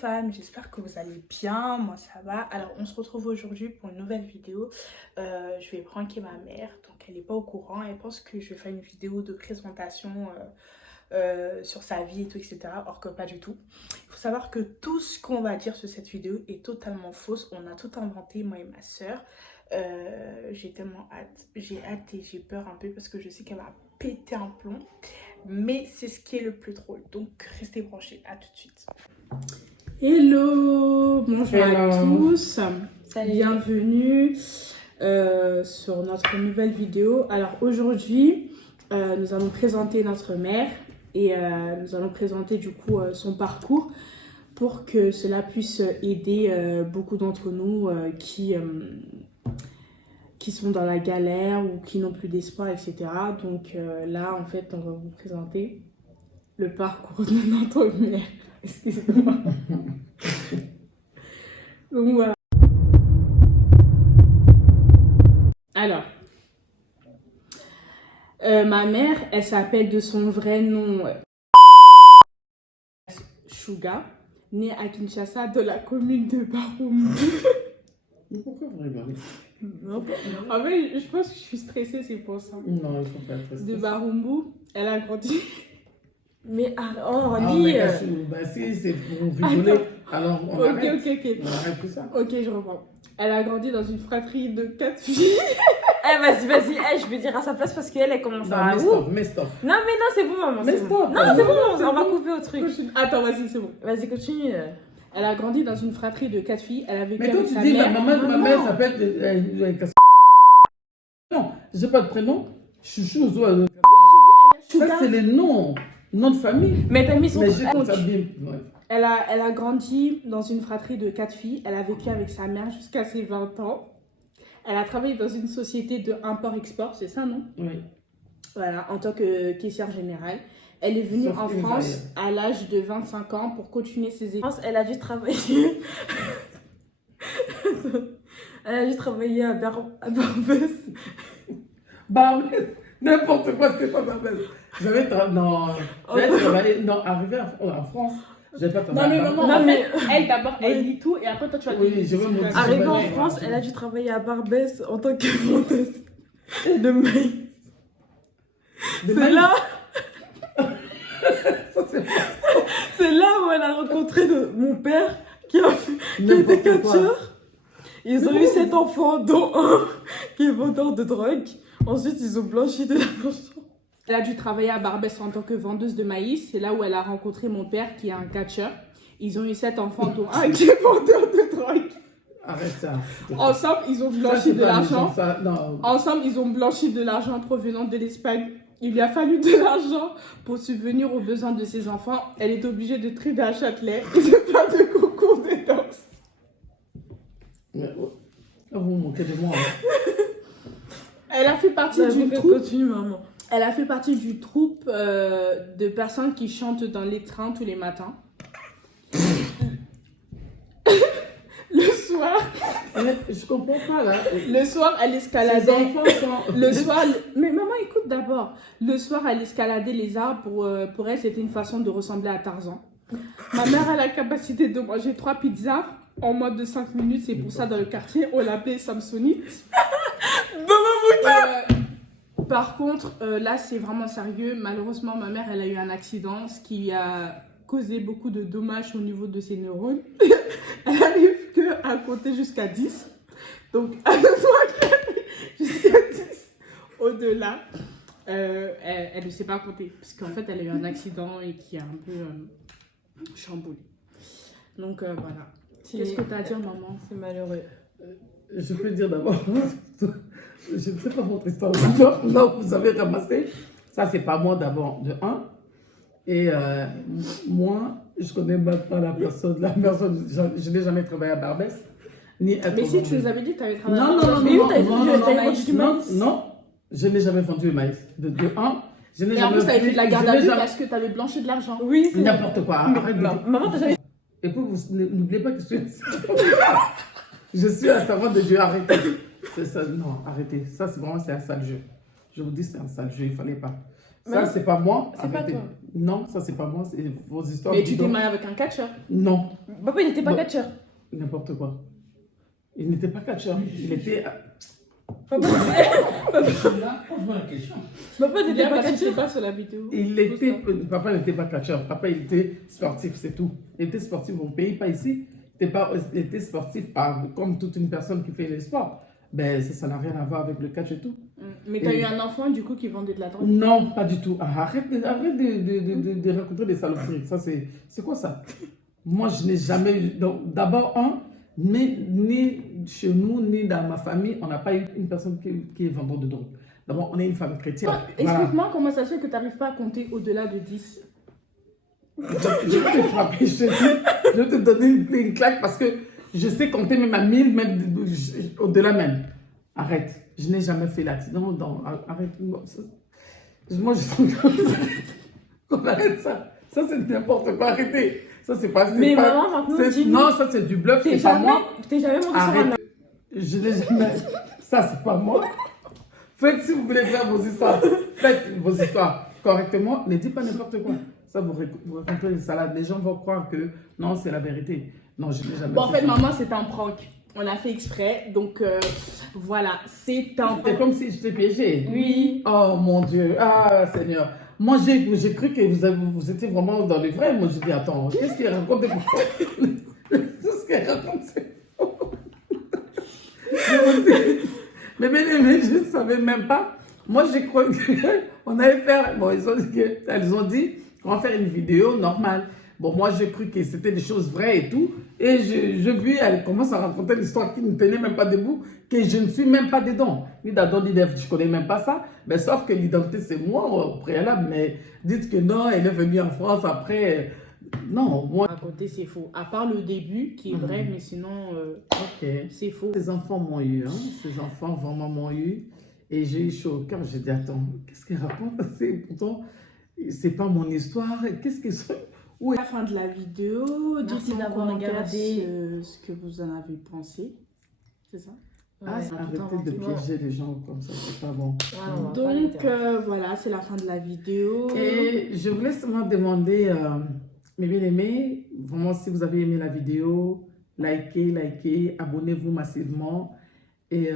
fans, j'espère que vous allez bien, moi ça va. Alors on se retrouve aujourd'hui pour une nouvelle vidéo. Je vais pranker ma mère, donc elle n'est pas au courant, elle pense que je vais faire une vidéo de présentation sur sa vie et tout, etc. Or que pas du tout. Il faut savoir que tout ce qu'on va dire sur cette vidéo est totalement fausse, on a tout inventé, moi et ma soeur. J'ai tellement hâte, j'ai hâte et j'ai peur un peu parce que je sais qu'elle va péter un plomb. Mais c'est ce qui est le plus drôle, donc restez branchés, à tout de suite. Hello, bonjour à tous, salut. Bienvenue sur notre nouvelle vidéo. Alors aujourd'hui, nous allons présenter notre mère et nous allons présenter du coup son parcours pour que cela puisse aider beaucoup d'entre nous qui sont dans la galère ou qui n'ont plus d'espoir, etc. Donc là, en fait, on va vous présenter le parcours de notre mère. Excusez-moi. Donc voilà. Alors, ma mère, elle s'appelle de son vrai nom Suga, née à Kinshasa, de la commune de Barumbu. Pourquoi vous rigolez? Non. En fait, je pense que je suis stressée, c'est pour ça. Non, il ne faut pas être stressé. De Barumbu, elle a grandi. Mais alors, bah si, c'est pour rigoler. Alors, on arrête. Ok. On arrête tout ça. Ok, je reprends. Elle a grandi dans une fratrie de 4 filles. Vas-y, je vais dire à sa place parce qu'elle commence à... Mais stop. Non, c'est bon, maman. Mais stop. Non, c'est bon, on va couper au truc. Attends, vas-y, c'est bon. Vas-y, continue. Elle a grandi dans une fratrie de 4 filles. Elle a vécu Mais toi, avec tu sa dis, mère. ma mère s'appelle... Non, j'ai pas de prénom. Chouchou, ça, c'est les noms. Nom de famille. Mais t'as mis son... Mais j'ai comme ça bien. Ouais. Elle a grandi dans une fratrie de 4 filles. Elle a vécu avec sa mère jusqu'à ses 20 ans. Elle a travaillé dans une société de import-export, c'est ça, non? Oui. Voilà, en tant que caissière générale. Elle est venue en France à l'âge de 25 ans pour continuer ses études. Elle a dû travailler... Elle a dû travailler à Barbès. Barbès, n'importe quoi, c'était pas Barbès. J'avais travaillé, arrivé en France. Pas Non, mais elle d'abord, elle dit tout et après toi tu vas dire. Oui, je veux me dire. Arrivée en France, elle a dû travailler à Barbès en tant que vendeuse de maïs. C'est là. C'est là où elle a rencontré mon père qui était catcheur. Ils ont eu 7 enfants, dont un qui est vendeur de drogue. Ensuite, ils ont blanchi de l'argent. Elle a dû travailler à Barbès en tant que vendeuse de maïs. C'est là où elle a rencontré mon père qui est un catcheur. Ils ont eu 7 enfants, dont un qui est vendeur de drogue. Arrête ça. Ensemble, ils ont blanchi de l'argent. Ensemble, ils ont blanchi de l'argent provenant de l'Espagne. Il lui a fallu de l'argent pour subvenir aux besoins de ses enfants. Elle est obligée de trader à Châtelet et de faire de concours de danse. Vous moquez de moi. Elle a fait partie d'une troupe. Continue, maman. Elle a fait partie d'une troupe de personnes qui chantent dans les trains tous les matins. Le soir... Je comprends pas là. Le soir, elle escaladait... Le soir... Mais maman, écoute d'abord. Le soir, elle escaladait les arbres. Pour elle, c'était une façon de ressembler à Tarzan. Ma mère a la capacité de manger 3 pizzas en moins de 5 minutes. C'est pour ça, dans le quartier, on l'appelait Samsonite. Par contre, là, c'est vraiment sérieux. Malheureusement, ma mère, elle a eu un accident, ce qui a causé beaucoup de dommages au niveau de ses neurones. Elle n'arrive qu'à compter jusqu'à 10. Donc, elle doit compter jusqu'à 10. Au-delà, elle ne sait pas compter. Parce qu'en fait, elle a eu un accident et qui a un peu chamboulé. Donc, voilà. Qu'est-ce que tu as à dire, maman? C'est malheureux. Je peux dire d'abord, je ne sais pas votre histoire. Là, vous avez ramassé. Ça, c'est pas moi d'abord, de 1. Et moi, je connais même pas la personne. Je n'ai jamais travaillé à Barbès. Mais si tu nous avais dit que tu avais travaillé à Barbès. Non, je n'ai jamais vendu le maïs. De 1, je n'ai jamais. Et en plus, tu avais fait de la garde à vue parce que tu avais blanchi de l'argent. Oui, c'est n'importe quoi. Arrête de dire. Maman, t'as jamais... Et puis, n'oubliez pas que je suis la servante de Dieu. Arrêtez. C'est ça, non, arrêtez. Ça, c'est vraiment un sale jeu. Je vous dis, c'est un sale jeu. Il ne fallait pas. Ça, c'est pas moi. C'est pas toi. Non, ça c'est pas moi, c'est vos histoires. Mais tu t'es bidons. marié avec un catcheur. Non, Papa, il n'était pas Non. catcheur. n'importe quoi. Il n'était pas catcheur, il était... Papa, Pose-moi la question. Papa, il n'était Bien pas parce que c'est catcheur. pas sur la vidéo. Il était, papa n'était pas catcheur, papa il était sportif, c'est tout. Il était sportif au pays, pas ici. Il était sportif comme toute une personne qui fait le sport. Ben, ça n'a rien à voir avec le catch et tout. Mais t'as Et- eu un enfant du coup qui vendait de la drogue. Non, pas du tout. Arrête de raconter des saloperies. Ça, c'est quoi ça? Moi, je n'ai jamais eu. Donc, d'abord, ni chez nous, ni dans ma famille, on n'a pas eu une personne qui est vendeur de drogue. D'abord, on est une famille chrétienne. Voilà. Explique-moi comment ça se fait que t'arrives pas à compter au-delà de 10. Je vais te frapper, je vais te donner une claque parce que je sais compter même à 1000, même au-delà même. Arrête, je n'ai jamais fait l'accident. Arrête. Moi, je sens qu'on arrête ça. Ça, c'est n'importe quoi. Arrêtez. Ça, c'est pas. Mais pas- maman, maintenant, c'est- dis-nous. Non, ça, c'est du bluff. T'es C'est pas jamais, moi. t'es jamais monté sur un Arrête. Je n'ai jamais. Ça, c'est pas moi. Faites, si vous voulez faire vos histoires, faites vos histoires correctement. Ne dites pas n'importe quoi. Ça, vous racontez une salade. Les gens vont croire que non, c'est la vérité. Non, je n'ai jamais Bon, en fait, ça. maman, c'est un prank. On a fait exprès. Donc, voilà, c'est un C'est prank. comme si je t'ai piégé. Oui. Oh mon Dieu. Ah, Seigneur. Moi, j'ai cru que vous étiez vraiment dans le vrai. Moi, j'ai dit, attends, qu'est-ce qu'elle raconte? Tout ce qu'elle raconte, c'est faux. Mais je ne savais même pas. Moi, j'ai cru qu'on allait faire. Bon, elles ont dit qu'on va faire une vidéo normale. Bon, moi, j'ai cru que c'était des choses vraies et tout. Et je vis, elle commence à raconter l'histoire qui ne tenait même pas debout, que je ne suis même pas dedans. Ni d'Adon, ni d'Ève, je ne connais même pas ça. Mais sauf que l'identité, c'est moi au préalable. Mais dites que non, elle est venue en France après. Non, moi. Raconter, c'est faux. À part le début, qui est vrai, mais sinon, Ok. c'est faux. Ces enfants m'ont eu, hein. Ces enfants vraiment m'ont eu. Et j'ai eu chaud au cœur. J'ai dit, attends, qu'est-ce qu'elle raconte? Pourtant, c'est pas mon histoire. Qu'est-ce que c'est? À la fin de la vidéo, Merci dites-nous en d'avoir commentaire regardé. ce que vous en avez pensé. C'est ça? Ah, Ouais, arrêtez de piéger les gens comme ça, c'est pas bon. Ouais, on va pas les Donc, dire. voilà, c'est la fin de la vidéo. Et je voulais seulement demander, mes bien-aimés, vraiment, si vous avez aimé la vidéo, likez, abonnez-vous massivement.